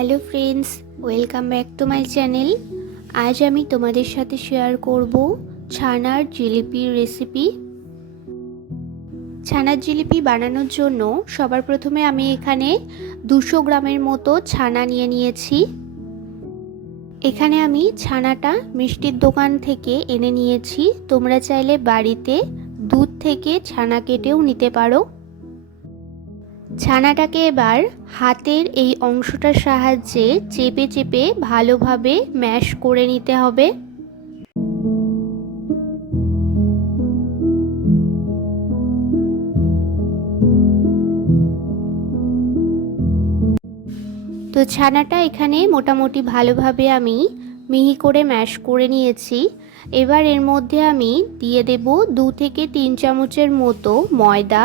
Hello friends, welcome back to my channel. আজ আমি তোমাদের সাথে শেয়ার করব ছানার জিলিপির রেসিপি। ছানার জিলিপি বানানোর জন্য সবার প্রথমে আমি এখানে দুশো গ্রামের মতো ছানা নিয়ে নিয়েছি। এখানে আমি ছানাটা মিষ্টির দোকান থেকে এনে নিয়েছি। তোমরা চাইলে বাড়িতে দুধ থেকে ছানা কেটেও নিতে পারো। ছানাটাকে এবার হাতের এই অংশটার সাহায্যে চেপে চেপে ভালোভাবে ম্যাশ করে নিতে হবে। তো ছানাটা এখানে মোটামুটি ভালোভাবে আমি মিহি করে ম্যাশ করে নিয়েছি। এবার এর মধ্যে আমি দিয়ে দেব দু থেকে তিন চামচের মতো ময়দা।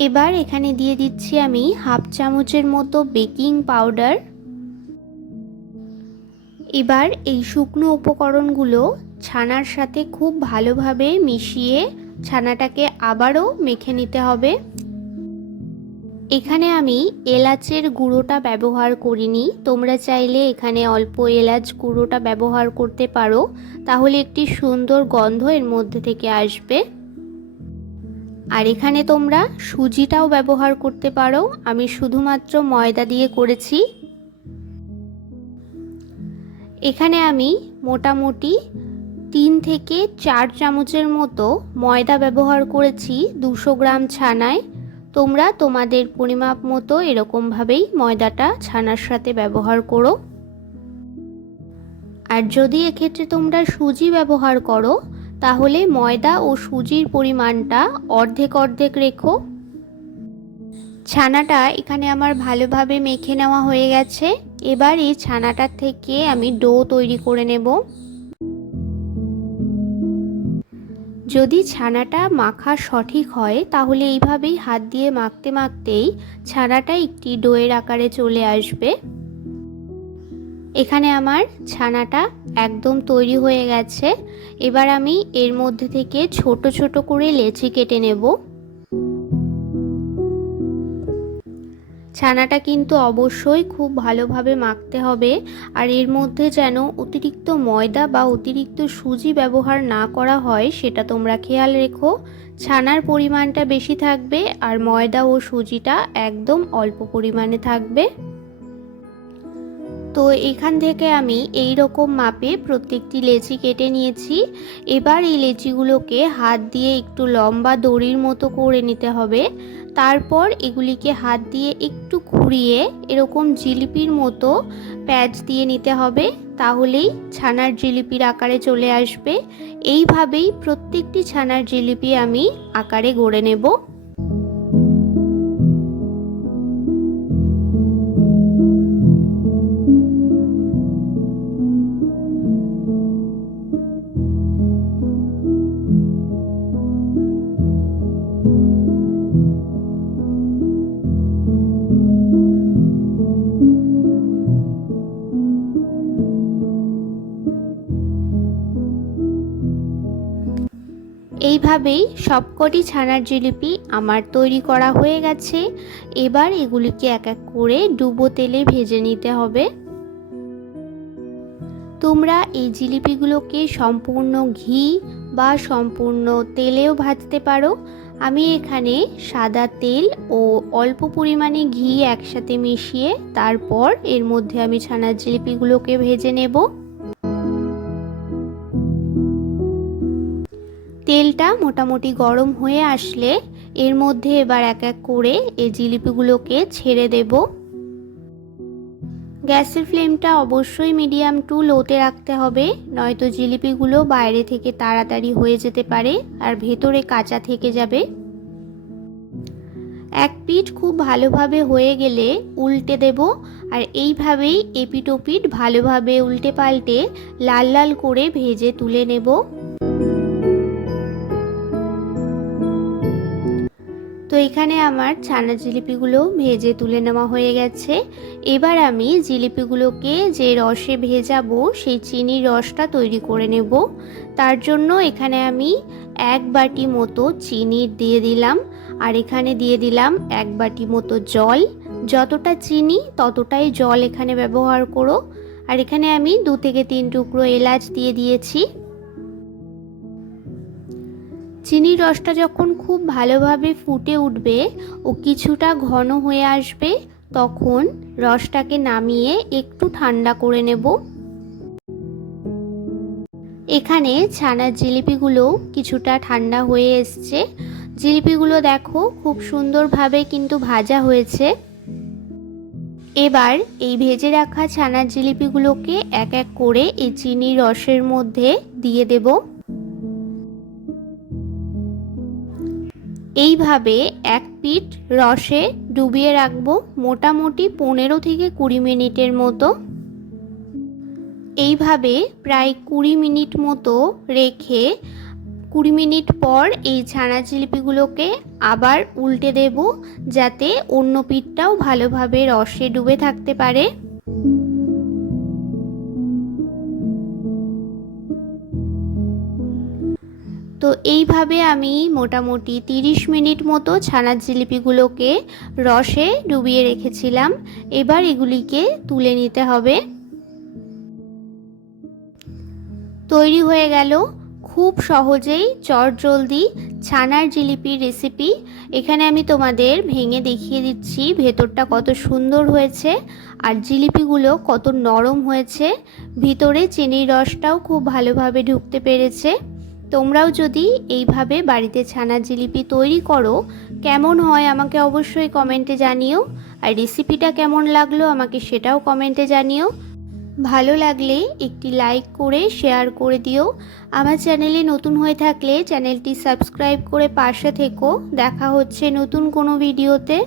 এবার এখানে দিয়ে দিচ্ছি আমি হাফ চামচের মতো বেকিং পাউডার। এবার এই শুকনো উপকরণগুলো ছানার সাথে খুব ভালোভাবে মিশিয়ে ছানাটাকে আবারও মেখে নিতে হবে। এখানে আমি এলাচের গুঁড়োটা ব্যবহার করিনি। তোমরা চাইলে এখানে অল্প এলাচ গুঁড়োটা ব্যবহার করতে পারো। তাহলে একটি সুন্দর গন্ধ এর মধ্যে থেকে আসবে। আর এখানে তোমরা সুজিটাও ব্যবহার করতে পারো। আমি শুধুমাত্র ময়দা দিয়ে করেছি। এখানে আমি মোটামুটি তিন থেকে চার চামচের মতো ময়দা ব্যবহার করেছি দুশো গ্রাম ছানায়। তোমরা তোমাদের পরিমাপ মতো এরকমভাবেই ময়দাটা ছানার সাথে ব্যবহার করো। আর যদি এক্ষেত্রে তোমরা সুজি ব্যবহার করো তাহলে ময়দা ও সুজির পরিমাণটা অর্ধেক অর্ধেক রেখো। ছানাটা এখানে আমার ভালোভাবে মেখে নেওয়া হয়ে গেছে। এবার এই ছানাটার থেকে আমি ডো তৈরি করে নেব। যদি ছানাটা মাখা সঠিক হয়, তাহলে এইভাবেই হাত দিয়ে মাখতে মাখতেই ছানাটা একটি ডোয়ের আকারে চলে আসবে। এখানে আমার ছানাটা একদম তৈরি হয়ে গেছে। এবার আমি এর মধ্যে থেকে ছোট ছোট করে লেচি কেটে নেব। ছানাটা কিন্তু অবশ্যই খুব ভালোভাবে মাখতে হবে আর এর মধ্যে যেন অতিরিক্ত ময়দা বা অতিরিক্ত সুজি ব্যবহার না করা হয়, সেটা তোমরা খেয়াল রেখো। ছানার পরিমাণটা বেশি থাকবে আর ময়দা ও সুজিটা একদম অল্প পরিমাণে থাকবে। তো এখান থেকে আমি এই রকম মাপে প্রত্যেকটি লেচি কেটে নিয়েছি। এবার এই লেচিগুলোকে হাত দিয়ে একটু লম্বা দড়ির মতো করে নিতে হবে। তারপর এগুলিকে হাত দিয়ে একটু খুঁড়িয়ে এরকম জিলিপির মতো প্যাচ দিয়ে নিতে হবে। তাহলেই ছানার জিলিপির আকারে চলে আসবে। এইভাবেই প্রত্যেকটি ছানার জিলিপি আমি আকারে গড়ে নেব। এইভাবেই সবকটি ছানার জিলিপি আমার তৈরি করা হয়ে গেছে। এবার এগুলিকে এক এক করে ডুবো তেলে ভেজে নিতে হবে। তোমরা এই জিলিপিগুলোকে সম্পূর্ণ ঘি বা সম্পূর্ণ তেলেও ভাজতে পারো। আমি এখানে সাদা তেল ও অল্প পরিমাণে ঘি একসাথে মিশিয়ে তারপর এর মধ্যে আমি ছানার জিলিপিগুলোকে ভেজে নেব। তেলটা মোটামুটি গরম হয়ে আসলে এর মধ্যে এবার এক এক করে এই জিলিপিগুলোকে ছেড়ে দেব। গ্যাসের ফ্লেমটা অবশ্যই মিডিয়াম টু লোতে রাখতে হবে, নয়তো জিলিপিগুলো বাইরে থেকে তাড়াতাড়ি হয়ে যেতে পারে আর ভেতরে কাঁচা থেকে যাবে। এক পিঠ খুব ভালোভাবে হয়ে গেলে উল্টে দেব আর এইভাবেই এপিটোপিট ভালোভাবে উল্টে পাল্টে লাল লাল করে ভেজে তুলে নেব। তো এখানে আমার ছানা জিলিপিগুলো ভেজে তুলে নেওয়া হয়ে গেছে। এবার আমি জিলিপিগুলোকে যে রসে ভেজাবো, সেই চিনির রসটা তৈরি করে নেব। তার জন্য এখানে আমি এক বাটি মতো চিনি দিয়ে দিলাম। আর এখানে দিয়ে দিলাম এক বাটি মতো জল। যতটা চিনি, ততটাই জল এখানে ব্যবহার করো। আর এখানে আমি দু থেকে তিন টুকরো এলাচ দিয়ে দিয়েছি। চিনির রসটা যখন খুব ভালোভাবে ফুটে উঠবে ও কিছুটা ঘন হয়ে আসবে, তখন রসটাকে নামিয়ে একটু ঠান্ডা করে নেব। এখানে ছানার জিলিপিগুলো কিছুটা ঠান্ডা হয়ে এসছে। জিলিপিগুলো দেখো খুব সুন্দরভাবে কিন্তু ভাজা হয়েছে। এবার এই ভেজে রাখা ছানার জিলিপিগুলোকে এক এক করে এই চিনির রসের মধ্যে দিয়ে দেব। এইভাবে এক পিঠ রসে ডুবিয়ে রাখব মোটামুটি পনেরো থেকে কুড়ি মিনিটের মতো। এইভাবে প্রায় কুড়ি মিনিট মতো রেখে কুড়ি মিনিট পর এই ছানা জিলিপিগুলোকে আবার উল্টে দেব যাতে অন্য পিঠটাও ভালোভাবে রসে ডুবে থাকতে পারে। তো এইভাবে আমি মোটামুটি 30 মিনিট মতো ছানার জিলিপিগুলোকে রসে ডুবিয়ে রেখেছিলাম। এবার এগুলিকে তুলে নিতে হবে। তৈরি হয়ে গেল খুব সহজেই চটজলদি ছানার জিলিপির রেসিপি। এখানে আমি তোমাদের ভেঙে দেখিয়ে দিচ্ছি ভেতরটা কত সুন্দর হয়েছে আর জিলিপিগুলো কত নরম হয়েছে। ভিতরে চিনির রসটাও খুব ভালোভাবে ঢুকতে পেরেছে। তোমরাও যদি এইভাবে বাড়িতে ছানার জিলিপি তৈরি করো, কেমন হয় আমাকে অবশ্যই কমেন্টে জানিও। আর রেসিপিটা কেমন লাগল আমাকে সেটাও কমেন্টে জানিও। ভালো লাগলে একটি লাইক করে, শেয়ার করে দিও। আমার চ্যানেলে নতুন হয়ে থাকলে চ্যানেলটি সাবস্ক্রাইব করে পাশে থেকো। দেখা হচ্ছে নতুন কোনো ভিডিওতে।